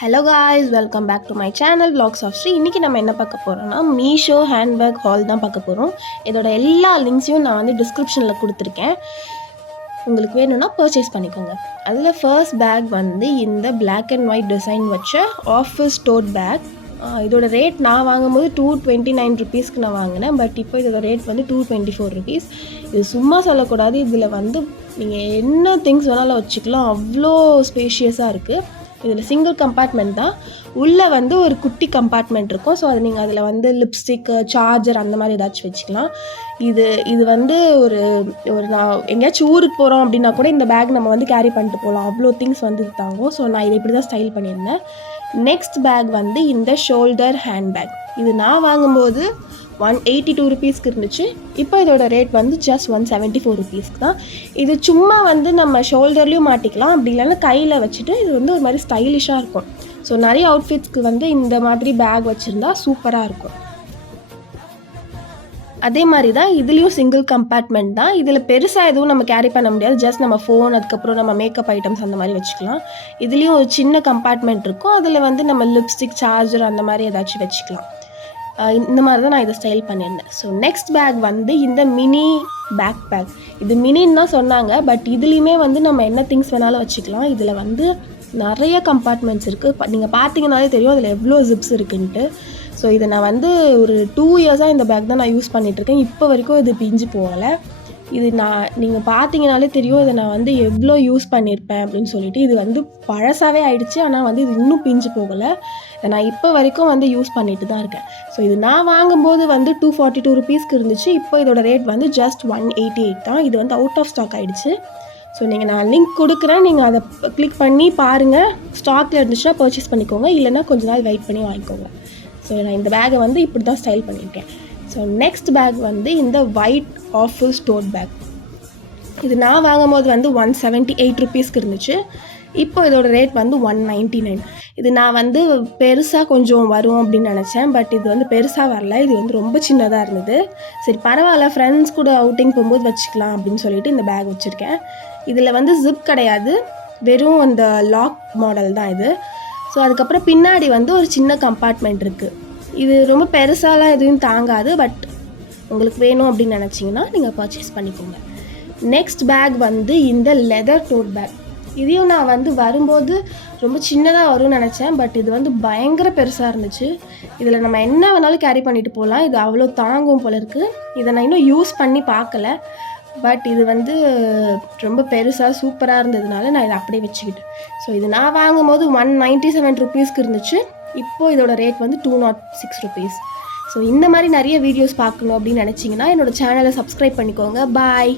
Hello guys, welcome back to my channel vlogs of Sri. இன்றைக்கி நம்ம என்ன பார்க்க போகிறோம்னா மீஷோ ஹேண்ட்பேக் ஹால் தான் பார்க்க போகிறோம். இதோட எல்லா லிங்க்ஸையும் நான் வந்து டிஸ்கிரிப்ஷனில் கொடுத்துருக்கேன். உங்களுக்கு வேணும்னா பர்ச்சேஸ் பண்ணிக்கோங்க. அதில் ஃபர்ஸ்ட் பேக் வந்து இந்த பிளாக் அண்ட் ஒயிட் டிசைன் வச்ச ஆஃபீஸ் டோட் பேக். இதோட ரேட் நான் வாங்கும்போது 229 ருபீஸ்க்கு நான் வாங்கினேன். பட் இப்போ இதோட ரேட் வந்து 224 ருபீஸ். இது சும்மா சொல்லக்கூடாது. இதில் வந்து நீங்கள் என்ன திங்ஸ் வேணாலும் வச்சுக்கலாம். அவ்வளோ ஸ்பேஷியஸாக இருக்குது. இதில் சிங்கிள் கம்பார்ட்மெண்ட் தான். உள்ளே வந்து ஒரு குட்டி கம்பார்ட்மெண்ட் இருக்கும். ஸோ அது நீங்கள் அதில் வந்து லிப்ஸ்டிக்கு, சார்ஜர் அந்த மாதிரி ஏதாச்சும் வச்சுக்கலாம். இது வந்து ஒரு நான் எங்கேயாச்சும் ஊருக்கு போகிறோம் அப்படின்னா கூட இந்த பேக் நம்ம வந்து கேரி பண்ணிட்டு போகலாம். அவ்வளோ திங்ஸ் வந்து இது தாங்கும். ஸோ நான் இதை இப்படி தான் ஸ்டைல் பண்ணியிருந்தேன். நெக்ஸ்ட் பேக் வந்து இந்த ஷோல்டர் ஹேண்ட் பேக். இது நான் வாங்கும்போது 182 ருபீஸ்க்கு இருந்துச்சு. இப்போ இதோட ரேட் வந்து ஜஸ்ட் 174 ருபீஸ்க்கு தான். இது சும்மா வந்து நம்ம ஷோல்டர்லேயும் மாட்டிக்கலாம், அப்படி இல்லைன்னா கையில் வச்சுட்டு இது வந்து ஒரு மாதிரி ஸ்டைலிஷாக இருக்கும். ஸோ நிறைய அவுட்ஃபிட்ஸ்க்கு வந்து இந்த மாதிரி பேக் வச்சுருந்தா சூப்பராக இருக்கும். அதே மாதிரி தான் இதுலேயும் சிங்கிள் கம்பார்ட்மெண்ட் தான். இதில் பெருசாக எதுவும் நம்ம கேரி பண்ண முடியாது. ஜஸ்ட் நம்ம ஃபோன், அதுக்கப்புறம் நம்ம மேக்கப் ஐட்டம்ஸ் அந்த மாதிரி வச்சுக்கலாம். இதுலேயும் ஒரு சின்ன கம்பார்ட்மெண்ட் இருக்கும். அதில் வந்து நம்ம லிப்ஸ்டிக், சார்ஜர் அந்த மாதிரி ஏதாச்சும் வச்சுக்கலாம். இந்த மாதிரி தான் நான் இதை ஸ்டைல் பண்ணியிருந்தேன். ஸோ நெக்ஸ்ட் பேக் வந்து இந்த மினி பேக். இது மினின்னு தான் சொன்னாங்க. பட் இதுலேயுமே வந்து நம்ம என்ன திங்ஸ் வேணாலும் வச்சுக்கலாம். இதில் வந்து நிறைய கம்பார்ட்மெண்ட்ஸ் இருக்குது. நீங்கள் பார்த்தீங்கன்னாலே தெரியும் அதில் எவ்வளோ ஜிப்ஸ் இருக்குன்ட்டு. ஸோ இதை நான் வந்து ஒரு 2 இயர்ஸாக இந்த பேக் தான் நான் யூஸ் பண்ணிகிட்ருக்கேன். இப்போ வரைக்கும் இது பிஞ்சு போகலை. இது நீங்கள் பார்த்தீங்கனாலே தெரியும் இதை நான் வந்து எவ்வளோ யூஸ் பண்ணியிருப்பேன் அப்படின்னு சொல்லிட்டு. இது வந்து பழசாகவே ஆயிடுச்சு. ஆனால் வந்து இது இன்னும் பிஞ்சு போகலை. இதை நான் இப்போ வரைக்கும் வந்து யூஸ் பண்ணிட்டு தான் இருக்கேன். ஸோ இது நான் வாங்கும்போது வந்து 242 ருபீஸ்க்கு இருந்துச்சு. இப்போ இதோட ரேட் வந்து ஜஸ்ட் 188 தான். இது வந்து அவுட் ஆஃப் ஸ்டாக் ஆகிடுச்சு. ஸோ நான் லிங்க் கொடுக்குறேன். நீங்கள் அதை கிளிக் பண்ணி பாருங்கள். ஸ்டாக்கில் இருந்துச்சுன்னா பர்ச்சேஸ் பண்ணிக்கோங்க. இல்லைன்னா கொஞ்ச நாள் வெயிட் பண்ணி வாங்கிக்கோங்க. ஸோ நான் இந்த பேக்கை வந்து இப்படி தான் ஸ்டைல் பண்ணியிருக்கேன். ஸோ நெக்ஸ்ட் பேக் வந்து இந்த ஒயிட் ஆஃபீஸ் டோட் பேக். இது நான் வாங்கும்போது வந்து 178 ருபீஸ்க்கு இருந்துச்சு. இப்போ இதோட ரேட் வந்து 199. இது நான் வந்து பெருசாக கொஞ்சம் வரும் அப்படின்னு நினச்சேன். பட் இது வந்து பெருசாக வரல. இது வந்து ரொம்ப சின்னதாக இருந்தது. சரி பரவாயில்ல, ஃப்ரெண்ட்ஸ் கூட அவுட்டிங் போகும்போது வச்சுக்கலாம் அப்படின்னு சொல்லிட்டு இந்த பேக் வச்சுருக்கேன். இதில் வந்து ஜிப் கிடையாது, வெறும் அந்த லாக் மாடல் தான் இது. ஸோ அதுக்கப்புறம் பின்னாடி வந்து ஒரு சின்ன கம்பார்ட்மெண்ட் இருக்குது. இது ரொம்ப பெருசாலாம் எதுவும் தாங்காது. பட் உங்களுக்கு வேணும் அப்படின்னு நினச்சிங்கன்னா நீங்கள் பர்ச்சேஸ் பண்ணிக்கோங்க. நெக்ஸ்ட் பேக் வந்து இந்த லெதர் டோட் பேக். இதையும் நான் வந்து வரும்போது ரொம்ப சின்னதாக வரும்னு நினச்சேன். பட் இது வந்து பயங்கர பெருசாக இருந்துச்சு. இதில் நம்ம என்ன வேணாலும் கேரி பண்ணிட்டு போகலாம். இது அவ்வளோ தாங்கும் போல இருக்குது. இதை நான் இன்னும் யூஸ் பண்ணி பார்க்கல. பட் இது வந்து ரொம்ப பெருசாக சூப்பராக இருந்ததுனால நான் இதை அப்படியே வச்சுக்கிட்டேன். ஸோ இது நான் வாங்கும்போது 197 ருபீஸ்க்கு இருந்துச்சு. இப்போது இதோட ரேட் வந்து 206 ருபீஸ். ஸோ இந்த மாதிரி நிறைய வீடியோஸ் பார்க்கணும் அப்படின்னு நினச்சிங்கன்னா என்னோடய சேனலை சப்ஸ்கிரைப் பண்ணிக்கோங்க. பாய்.